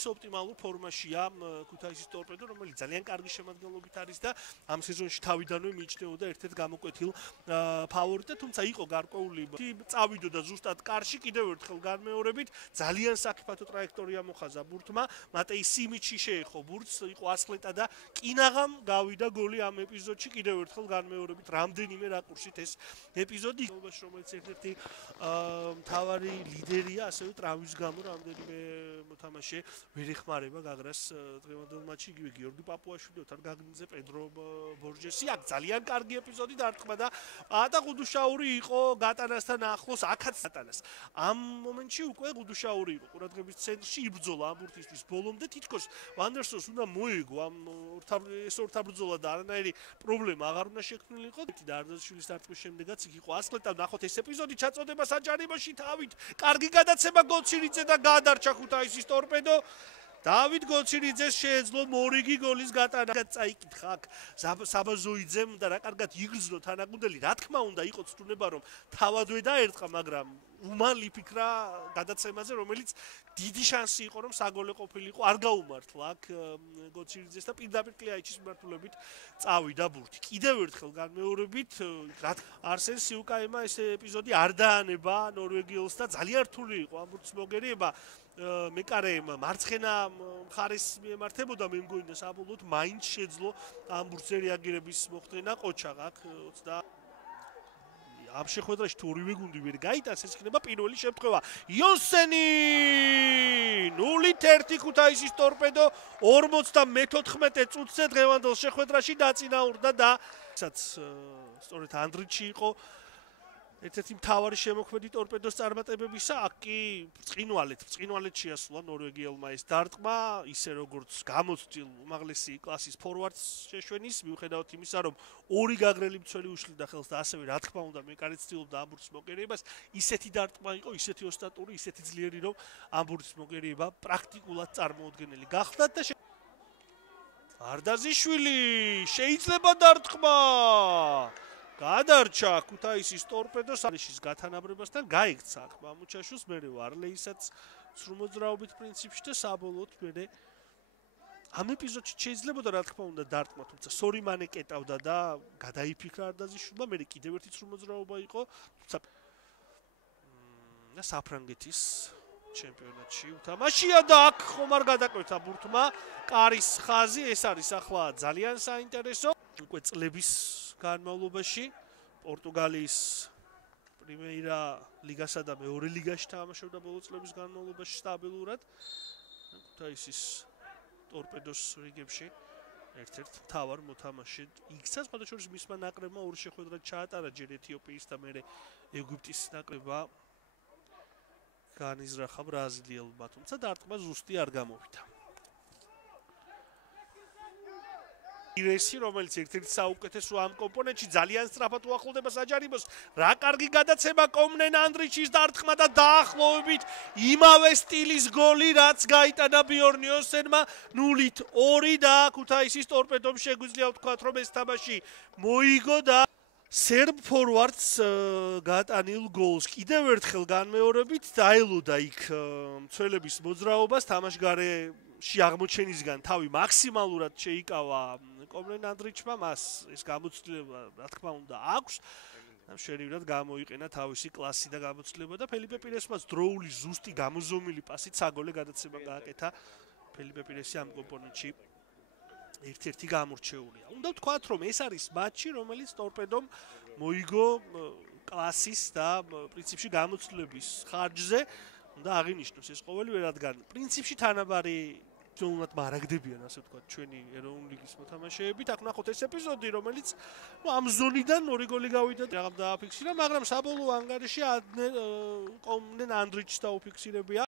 ნაკლების ოპტიმალურ ფორმაშია ქუთაისის ტორპედო, რომელიც ძალიან კარგი შემადგენლობით არის და ამ სეზონში თავიდანვე მიიჩნეოდა ერთ-ერთ გამოკვეთილ ფავორიტად, თუმცა იყო გარკვეული წავიდოდა ზუსტად კარში, კიდევ ერთხელ განმეორებით ძალიან საფათო ტრაექტორია მოხაზა ბურთმა, მატეი სიმიჩი შეეხო ბურთს, იყო ასლეტა და კინაღამ გავიდა გოლი ამ ეპიზოდში, კიდევ ერთხელ განმეორებით რამდენიმე რაკურსით ეს ეპიზოდი, რომელიც ერთ-ერთი მთავარი ლიდერია, ასევე ტრავმის გამო რამდენიმე მოთამაშე ვერ ეხმარება გაგრას დღევანდელ მატჩში, იგივე გიორგი პაპუაშვილი, ოთარ გაგნიძე, პედრო ბორჯესი, აქ ძალიან კარგი ეპიზოდი დარტყმა და პატა გუდუშაური იყო გატანასთან ახლოს, აქაც გატანას. ამ მომენტში უკვე გუდუშაური იყო ყურადღების ცენტრში, იბრძოლა ამ ბურთისთვის ბოლომდე, თითქოს ვანდერსონს უნდა მოეგო ამ ორთაბრძოლა და არანაირი პრობლემა აღარ უნდა შექმნილიყო. დარდაშვილის დარტყმის შემდეგაც იქ იყო ასლეტა, ნახოთ ეს ეპიზოდი ჩაწოდება საჯარიმოში თავით. კარგი გადაცემა გოცირიძე და გადარჩა ქუთაისის ტორპედო. დავით გოცირიძეს შეეძლო მორიგი გოლის გატანა. წაიკითხა აქ საბაზოიძემ და რა კარგად იგრძნო თანაგუნდელი. რა თქმა უნდა იყო ცდუნება რომ თავადვე დაერტყა, მაგრამ უმალ იფიქრა გადაცემაზე, რომელიც დიდი შანსი იყო რომ საგოლე ყოფილიყო, არ გაუმართლა აქ გოცირიძეს და პირდაპირ კლიაიჩის მიმართულებით წავიდა ბურთი. კიდევ ერთხელ განმეორებით, არსენ სიუკაიმა ეს ეპიზოდი არ დაანება ნორვეგიელს და ძალიან რთული იყო ამ ბურთის მოგერიება. მეკარეემ მარცხენა მხარეს მიემართებოდა, მე მგონი საბოლოოდ მაინც შეძლო ამ ბურთზე რეაგირების მოხდენა ყოჩაღ აქ 20 ამ შეხვედრაში თუ ორივე გუნდი ვერ გაიტანს, ეს იქნება პირველი შემთხვევა. იონსენი 0-1 ქუთაისის ტორპედო 54 წუთზე დღევანდელ შეხვედრაში დაწინაურდა და ისაც სწორედ ანდრიჩი იყო ერთ-ერთი მთავარი შემოქმედი ტორპედოს წარმატებებისა. აქ კი ბრწყინვალედ შეასრულა ნორვეგიელმა ეს დარტყმა, ისე როგორც გამოცდილ უმაღლესი კლასის ფორვარდს შეშვენის, მიუხედავად იმისა, რომ ორი გაგრელი მცველი უშლიდა ხელს და ასევე რა თქმა უნდა მეკარე ცდილობდა ამ ბურთის მოგერიებას, ისეთი დარტყმა იყო, ისეთი ოსტატური, ისეთი ძლიერი, რომ ამ ბურთის მოგერიება პრაქტიკულად წარმოუდგენელი გახლდათ და არდაზიშვილი შეიძლება დარტყმა გადარჩა ქუთაისის ტორპედოს არიშის გათანაბრებასთან, გაიქცა აქ მამუჩაშვილს, მერე ვარლეისაც სრულმოძრაობით პრინციპში და საბოლოოდ მერე ამ ეპიზოდში შეიძლებოდა რა თქმა უნდა დარტყმა, თუმცა სორიმანე კეტავდა და გადაიფიქრა არდაზიშვილმა, მერე კიდევ ერთი სრულმოძრაობა იყო, თუმცა საფრანგეთის ჩემპიონატში უთამაშია და აქ ხომ არ გადაკვეთა ბურთმა კარის ხაზი, ეს არის ახლა ძალიან საინტერესო, უკვე წლების განმავლობაში პორტუგალიის პრიმეირა ლიგასა და მეორე ლიგაში თამაშობდა ბოლო წლების განმავლობაში სტაბილურად. ქუთაისის ტორპედოს რიგებში ერთ-ერთ მთავარ მოთამაშედ იქცა, სხვადასხვა მისმა ნაკრებმა ორი შეხვედრა ჩაატარა, ჯერ ეთიოპიის და მერე ეგვიპტის ნაკრებმა განიზრახა ბრაზილიელმა, თუმცა დარტყმა ზუსტი არ გამოვიდა. ირესი, რომელიც ერთ-ერთი საუკეთესო ამ კომპონენტში ძალიან სწრაფად უახლოვდება საჯარიმოს. რა კარგი გადაცემა კომნენ ანდრიჩის დარტყმა და დაახლოებით იმავე სტილის გოლი, რაც გაიტანა ბიორნ იონსენმა 0-2 და ქუთაისის ტორპედომ შეგვიძლია ვთქვათ, რომ ეს თამაში მოიგო და სერბ ფორვარდს გატანილ გოლს კიდევ ერთხელ განმეორებით დაელოდა იქ მცველების მოძრაობას, თამაშგარეში აღმოჩენისგან თავი მაქსიმალურად შეიკავა კომნენ ანდრიჩმა, მას ეს გამოცდილება რა თქმა უნდა აქვს. შერეულად გამოიყენა თავისი კლასი და გამოცდილება და ფელიპე პირესმაც დროული ზუსტი გამოზომილი პასით საგოლე გადაცემა გააკეთა. ფელიპე პირესი ამ კომპონენტში ერთ-ერთი გამორჩეულია. უნდა ვთქვათ, რომ ეს არის მატჩი, რომელიც ტორპედომ მოიგო კლასის და პრინციპში გამოცდილების ხარჯზე. უნდა აღინიშნოს ეს ყოველივე, რადგან პრინციპში თანაბარი ძონად მარაგდებიან, ასე ვთქვათ, ჩვენი ეროვნული ლიგის მოთამაშეებით. აქ ნახოთ ეს ეპიზოდი, რომელიც ამ ზონიდან ორი გოლი გავიდა, რაღაც დააფიქსირა, მაგრამ საბოლოო ანგარიში კომნენ ანდრიჩს დაუფიქსირებია.